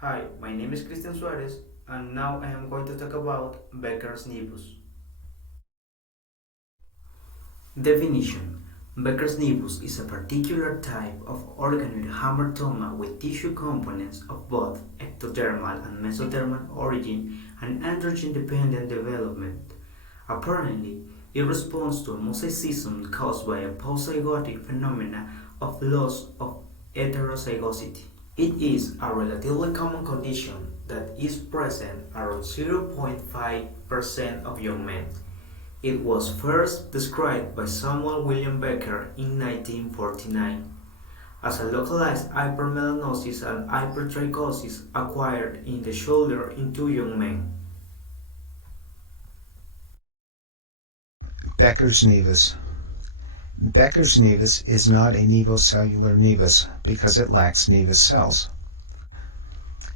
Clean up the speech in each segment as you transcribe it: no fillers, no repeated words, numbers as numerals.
Hi, my name is Christian Suarez, and now I am going to talk about Becker's nevus. Definition: Becker's nevus is a particular type of organoid hamartoma with tissue components of both ectodermal and mesodermal origin and androgen-dependent development. Apparently, it responds to a mosaicism caused by a post-zygotic phenomena of loss of heterozygosity. It is a relatively common condition that is present around 0.5% of young men. It was first described by Samuel William Becker in 1949 as a localized hypermelanosis and hypertrichosis acquired in the shoulder in two young men. Becker's nevus. Becker's nevus is not a nevocellular nevus because it lacks nevus cells.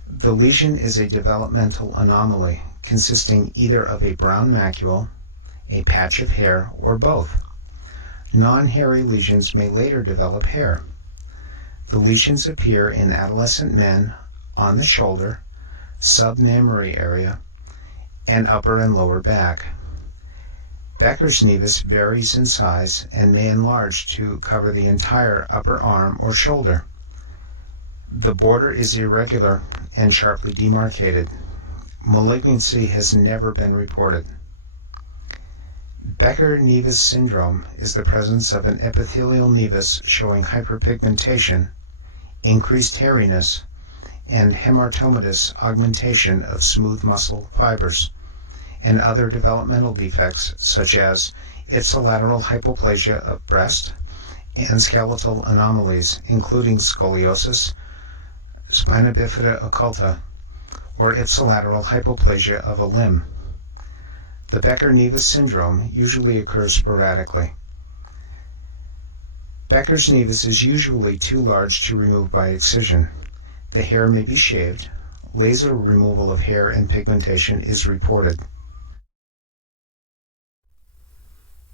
The lesion is a developmental anomaly consisting either of a brown macule, a patch of hair, or both. Non-hairy lesions may later develop hair. The lesions appear in adolescent men on the shoulder, submammary area, and upper and lower back. Becker's nevus varies in size and may enlarge to cover the entire upper arm or shoulder. The border is irregular and sharply demarcated. Malignancy has never been reported. Becker-Nevus syndrome is the presence of an epithelial nevus showing hyperpigmentation, increased hairiness, and hamartomatous augmentation of smooth muscle fibers, and other developmental defects such as ipsilateral hypoplasia of breast and skeletal anomalies including scoliosis, spina bifida occulta, or ipsilateral hypoplasia of a limb. The Becker-Nevus syndrome usually occurs sporadically. Becker's nevus is usually too large to remove by excision. The hair may be shaved. Laser removal of hair and pigmentation is reported.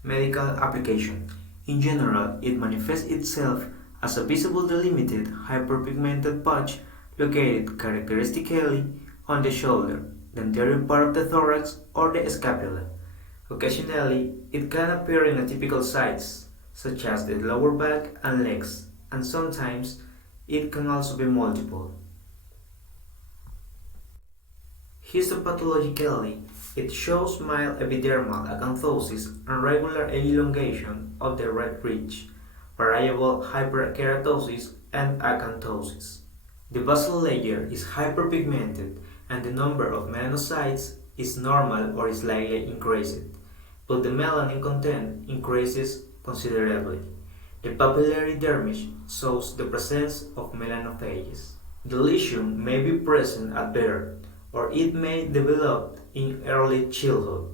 Medical application. In general, it manifests itself as a visible delimited hyperpigmented patch located characteristically on the shoulder, the anterior part of the thorax, or the scapula. Occasionally, it can appear in atypical sites, such as the lower back and legs, and sometimes it can also be multiple. Histopathologically, it shows mild epidermal acanthosis and regular elongation of the red ridge, variable hyperkeratosis, and acanthosis. The basal layer is hyperpigmented and the number of melanocytes is normal or slightly increased, but the melanin content increases considerably. The papillary dermis shows the presence of melanophages. The lesion may be present at birth, or it may develop in early childhood,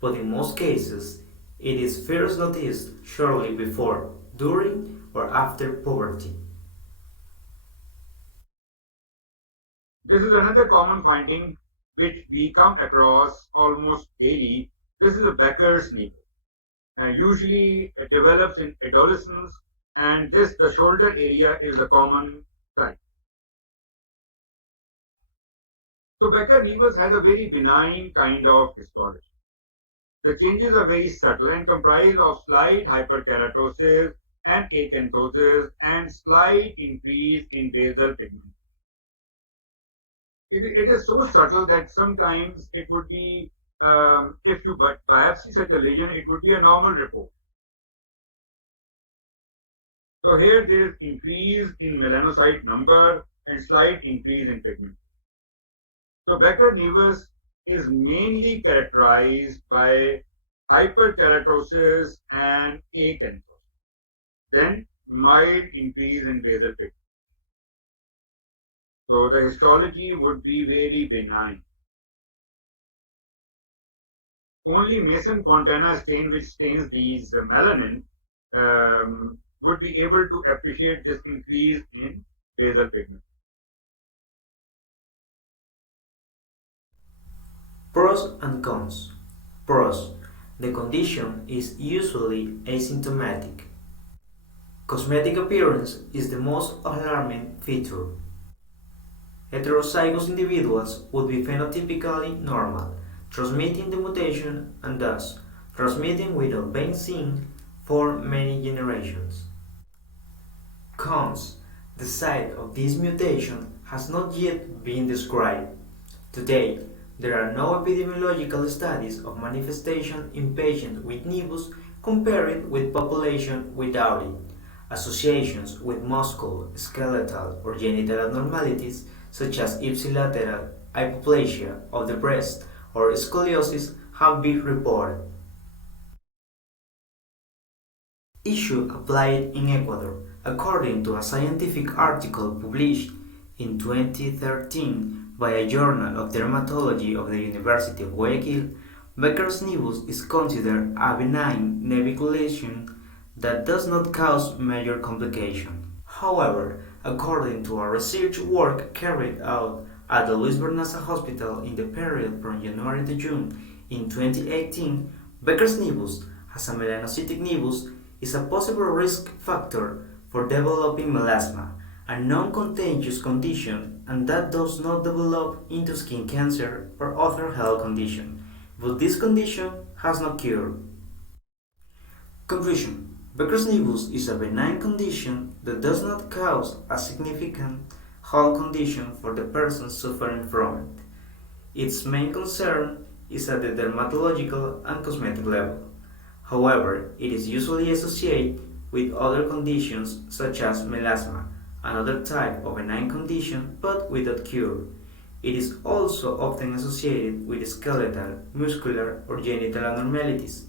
but in most cases, it is first noticed shortly before, during, or after puberty. This is another common finding which we come across almost daily. This is a Becker's nevus. Usually it develops in adolescence, and the shoulder area is the common site. So Becker nevus has a very benign kind of histology. The changes are very subtle and comprise of slight hyperkeratosis and acanthosis and slight increase in basal pigment. It is so subtle that sometimes it would be, if you biopsy such a lesion, it would be a normal report. So here there is increase in melanocyte number and slight increase in pigment. So Becker nevus is mainly characterized by hyperkeratosis and acanthosis. Then mild increase in basal pigment. So the histology would be very benign. Only Mason Fontana stain, which stains these melanin, would be able to appreciate this increase in basal pigment. Pros and cons. Pros. The condition is usually asymptomatic. Cosmetic appearance is the most alarming feature. Heterozygous individuals would be phenotypically normal, transmitting the mutation and thus transmitting without being seen for many generations. Cons. The site of this mutation has not yet been described. Today, there are no epidemiological studies of manifestation in patients with nevus compared with population without it. Associations with muscle, skeletal, or genital abnormalities such as ipsilateral hypoplasia of the breast or scoliosis have been reported. Issue applied in Ecuador. According to a scientific article published in 2013 by a journal of dermatology of the University of Guayaquil, Becker's nevus is considered a benign nebulition that does not cause major complication. However, according to a research work carried out at the Luis Bernaza Hospital in the period from January to June in 2018, Becker's nevus, as a melanocytic nevus, is a possible risk factor for developing melasma, a non-contagious condition and that does not develop into skin cancer or other health condition, but this condition has no cure. Conclusion. Becker's nevus is a benign condition that does not cause a significant health condition for the person suffering from it. Its main concern is at the dermatological and cosmetic level. However, it is usually associated with other conditions such as melasma, another type of benign condition but without cure. It is also often associated with skeletal, muscular, or genital abnormalities.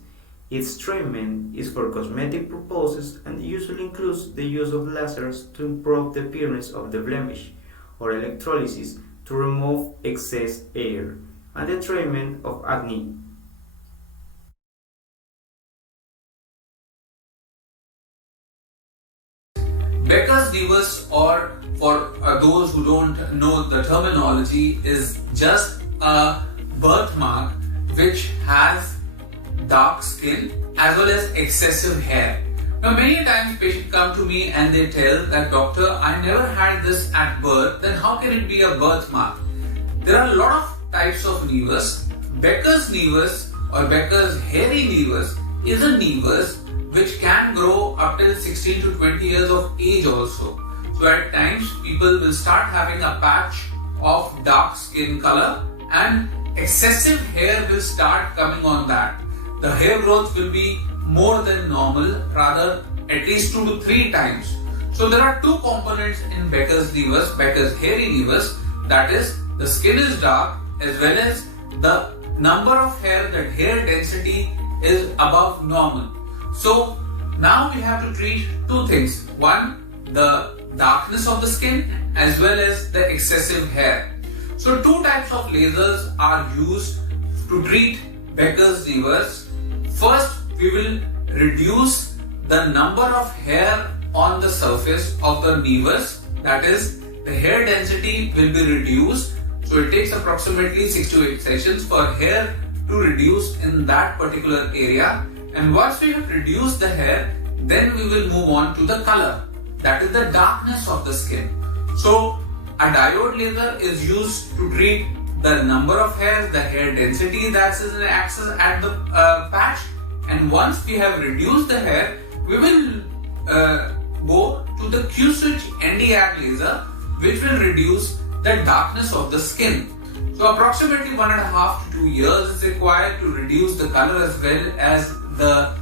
Its treatment is for cosmetic purposes and usually includes the use of lasers to improve the appearance of the blemish, or electrolysis to remove excess hair, and the treatment of acne. Becker's nevus, or for those who don't know the terminology, is just a birthmark which has dark skin as well as excessive hair. Now, many times patients come to me and they tell that, doctor, I never had this at birth, then how can it be a birthmark? There are a lot of types of nevus. Becker's nevus or Becker's hairy nevus is a nevus which can grow up till 16 to 20 years of age also. So at times people will start having a patch of dark skin color and excessive hair will start coming on that. The hair growth will be more than normal, rather at least 2 to 3 times. So there are two components in Becker's nevus, Becker's hairy nevus, that is the skin is dark as well as the number of hair, that hair density is above normal. So now we have to treat two things. One, the darkness of the skin as well as the excessive hair. So two types of lasers are used to treat Becker's nevus. First, we will reduce the number of hair on the surface of the nevus, that is, the hair density will be reduced. So it takes approximately 6 to 8 sessions for hair to reduce in that particular area. And once we have reduced the hair, then we will move on to the color, that is the darkness of the skin. So a diode laser is used to treat the number of hairs, the hair density that is in access at the patch, and once we have reduced the hair, we will go to the Q-switch Nd:YAG laser, which will reduce the darkness of the skin. So approximately 1.5 to 2 years is required to reduce the color as well as the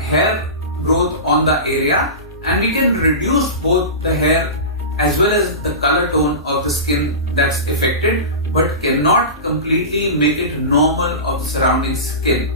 hair growth on the area, and we can reduce both the hair as well as the color tone of the skin that's affected, but cannot completely make it normal of the surrounding skin.